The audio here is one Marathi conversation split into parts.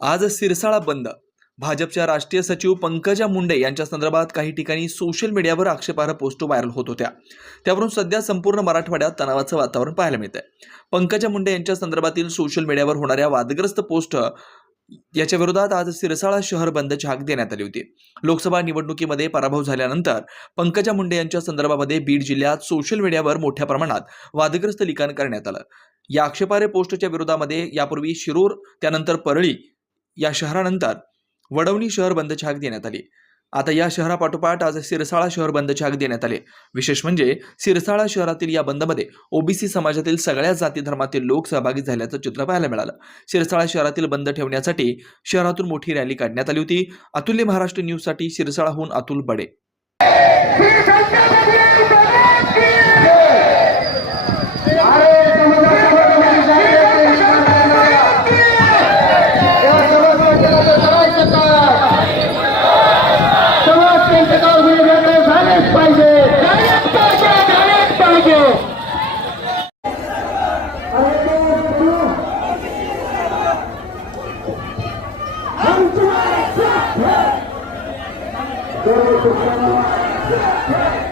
आज सिरसाळा बंद. भाजपच्या राष्ट्रीय सचिव पंकजा मुंडे यांच्या संदर्भात काही ठिकाणी सोशल मीडियावर आक्षेपार्ह पोस्ट व्हायरल होत होत्या. त्यावरून सध्या संपूर्ण मराठवाड्यात तणावाचं वातावरण पाहायला मिळत आहे पंकजा मुंडे यांच्या संदर्भातील सोशल मीडियावर होणाऱ्या वादग्रस्त पोस्ट याच्या विरोधात आज सिरसाळा शहर बंदची हाक देण्यात आली होती. लोकसभा निवडणुकीमध्ये पराभव झाल्यानंतर पंकजा मुंडे यांच्या संदर्भामध्ये बीड जिल्ह्यात सोशल मीडियावर मोठ्या प्रमाणात वादग्रस्त लिखाण करण्यात आलं. या आक्षेपार्ह पोस्टच्या विरोधामध्ये यापूर्वी शिरूर त्यानंतर परळी या शहरानंतर वडवणी शहर बंदची हाक देण्यात आली. आता या शहरापाठोपाठ आज सिरसाळा शहर बंदची हाक देण्यात आली. विशेष म्हणजे सिरसाळा शहरातील या बंदमध्ये ओबीसी समाजातील सगळ्या जाती धर्मातील लोक सहभागी झाल्याचं चित्र पाहायला मिळालं. सिरसाळा शहरातील बंद ठेवण्यासाठी शहरातून मोठी रॅली काढण्यात आली होती. अतुल्य महाराष्ट्र न्यूजसाठी सिरसाळाहून अतुल बडे.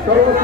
সর্বোচ্চ